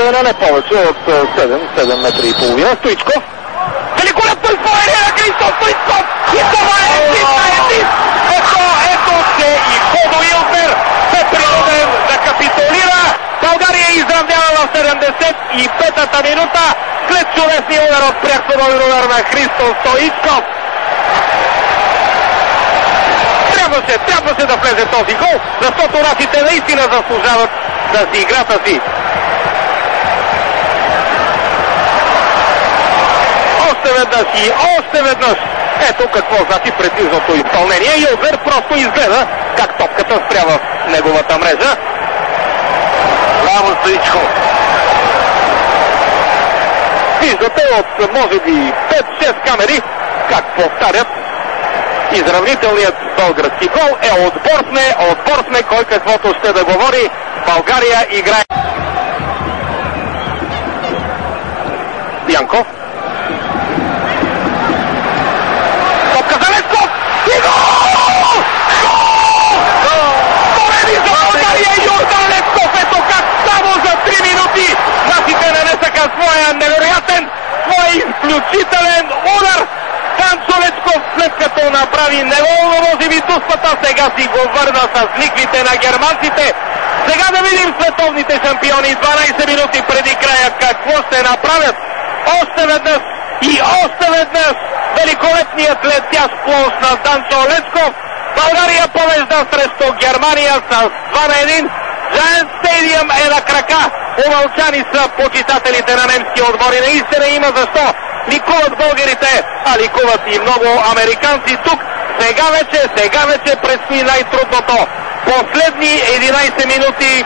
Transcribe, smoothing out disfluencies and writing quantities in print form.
Още е не повече от 7 метра и половина. Стоичков. Великолепно изпълнение на Христо Стоичков! И това е един! Ето че и Бодо Илфер се принуден да капитулира. България изравнява в 75-та минута след чудесния удар от пряк свободен удар на Христо Стоичков. Трябваше да влезе този гол, защото раците наистина заслужават да си играта си. Още веднъж. Ето какво значи прецизното изпълнение. Илфер просто изгледа как топката спря в неговата мрежа. Браво, Стоичков! Виждате от може би 5-6 камери как повтарят. Изравнителният български гол е отбор сме, кой каквото ще да говори. България играе. Янков. Топка за Лесков! И гол! Победи за България Йордан Лесков! Ето как само за 3 минути нашите нанесаха своя невероятен, своя изключителен удар. Ганчо Лечков, след като направи неволно може би дуспата, сега си го върна с ликвите на германците. Сега да видим световните шампиони 12 минути преди края какво ще направят. Още веднъж великолепният летящ плонж на Ганчо Лечков. България побежда срещу Германия с 2-1. Giant Stadium е на крака. Умълчани са почитателите на немски отбори. Наистина има защо. Ликуват българите, а ликуват и много американци тук. Сега вече предстои най-трудното. Последни 11 минути.